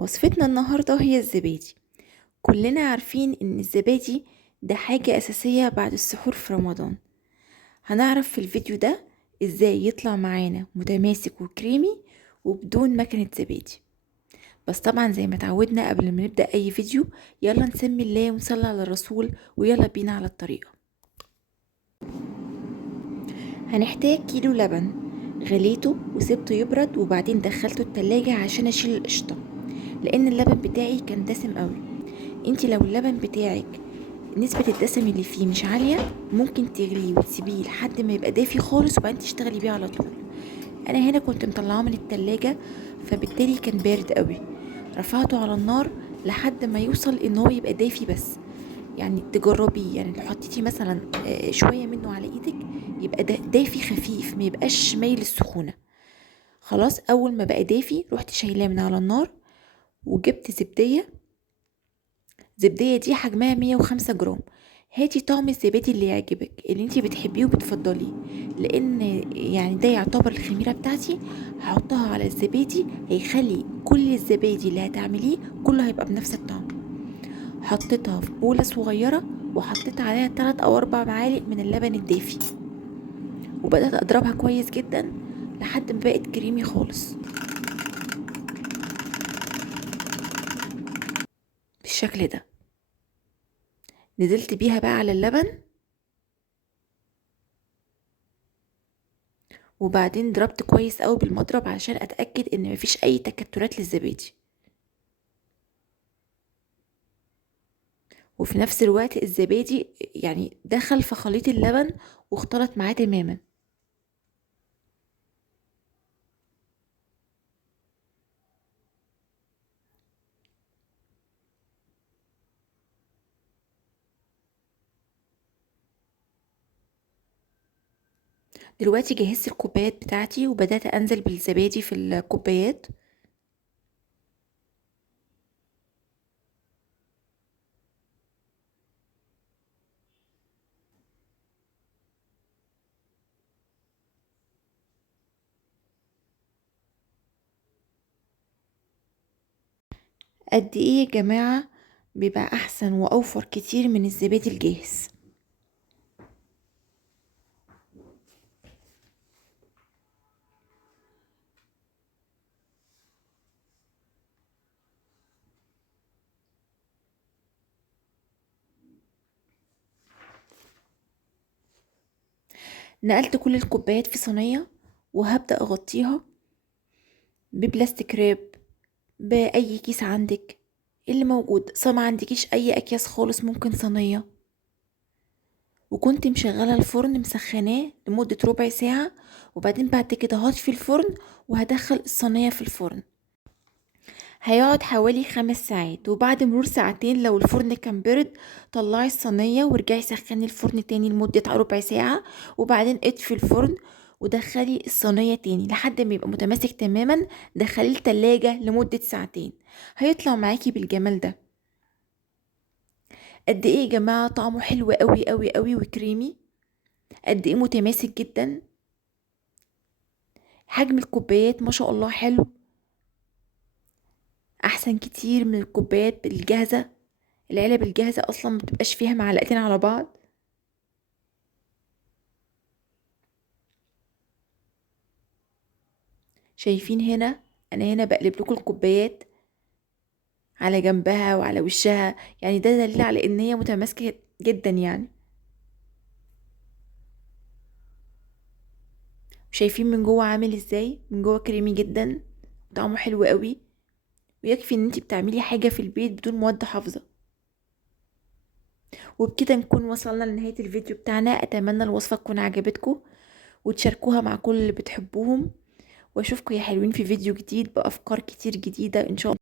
وصفتنا النهاردة هي الزبادي. كلنا عارفين ان الزبادي ده حاجة اساسية بعد السحور في رمضان. هنعرف في الفيديو ده ازاي يطلع معانا متماسك وكريمي وبدون مكنة زبادي. بس طبعا زي ما تعودنا قبل ما نبدأ اي فيديو، يلا نسمي الله ونصلي على الرسول ويلا بينا على الطريقة. هنحتاج كيلو لبن غليته وسبته يبرد وبعدين دخلته التلاجة عشان اشيل القشطة، لان اللبن بتاعي كان دسم قوي. انتي لو اللبن بتاعك نسبة الدسم اللي فيه مش عالية، ممكن تغليه وتسيبيه لحد ما يبقى دافي خالص وبعدين تشتغلي بيه على طول. انا هنا كنت مطلعاه من التلاجة فبالتالي كان بارد قوي. رفعته على النار لحد ما يوصل ان هو يبقى دافي، بس يعني تجربيه، يعني لو حطيتي مثلا شوية منه على ايدك يبقى دافي خفيف، ما يبقاش مايل السخونة. خلاص، اول ما بقى دافي رحت شايلاه من على النار وجبت زبدية دي حجمها 105 جرام. هاتي طعم الزبادي اللي يعجبك، اللي انتي بتحبيه وبتفضليه، لان يعني ده يعتبر الخميرة بتاعتي. هحطها على الزبادي هيخلي كل الزبادي اللي هتعمليه كله هيبقى بنفس الطعم. حطيتها في بولة صغيرة وحطيت عليها 3 أو 4 معالق من اللبن الدافي، وبدأت أضربها كويس جدا لحد ما بقت كريمي خالص بالشكل ده. نزلت بيها بقى على اللبن وبعدين ضربت كويس قوي بالمضرب عشان اتاكد ان مفيش اي تكتلات للزبادي. وفي نفس الوقت الزبادي يعني دخل في خليط اللبن واختلط معاه تماما. دلوقتي جهزت الكوبايات بتاعتي وبدات انزل بالزبادي في الكوبايات. قد ايه يا جماعه بيبقى احسن واوفر كتير من الزبادي الجاهز. نقلت كل الكوبايات في صينيه وهبدا اغطيها ببلاستيك راب، باي كيس عندك اللي موجود. ما عندكيش اي اكياس خالص، ممكن صينيه. وكنت مشغله الفرن مسخناه لمده ربع ساعه، وبعدين بعد كده هطفي الفرن وهدخل الصينيه في الفرن. هيقعد حوالي 5 ساعات، وبعد مرور ساعتين لو الفرن كان برد طلعي الصينيه وارجعي سخني الفرن تاني لمده ربع ساعه، وبعدين اطفي الفرن ودخلي الصينيه تاني لحد ما يبقى متماسك تماما. دخليه التلاجة لمده ساعتين، هيطلع معاكي بالجمال ده. قد ايه يا جماعه طعمه حلو قوي قوي قوي وكريمي، قد ايه متماسك جدا. حجم الكوبايات ما شاء الله حلو، احسن كتير من الكوبايات الجاهزه. العلب الجاهزه اصلا ما بتبقاش فيها معلقتين على بعض. شايفين هنا، انا هنا بقلب لكم الكوبايات على جنبها وعلى وشها، يعني ده دليل على ان هي متماسكه جدا يعني. شايفين من جوه عامل ازاي؟ من جوه كريمي جدا، طعمه حلو قوي، ويكفي ان انتي بتعملي حاجه في البيت بدون مواد حافظه. وبكده نكون وصلنا لنهايه الفيديو بتاعنا. اتمنى الوصفه تكون عجبتكم وتشاركوها مع كل اللي بتحبوهم، واشوفكم يا حلوين في فيديو جديد بافكار كتير جديده ان شاء الله.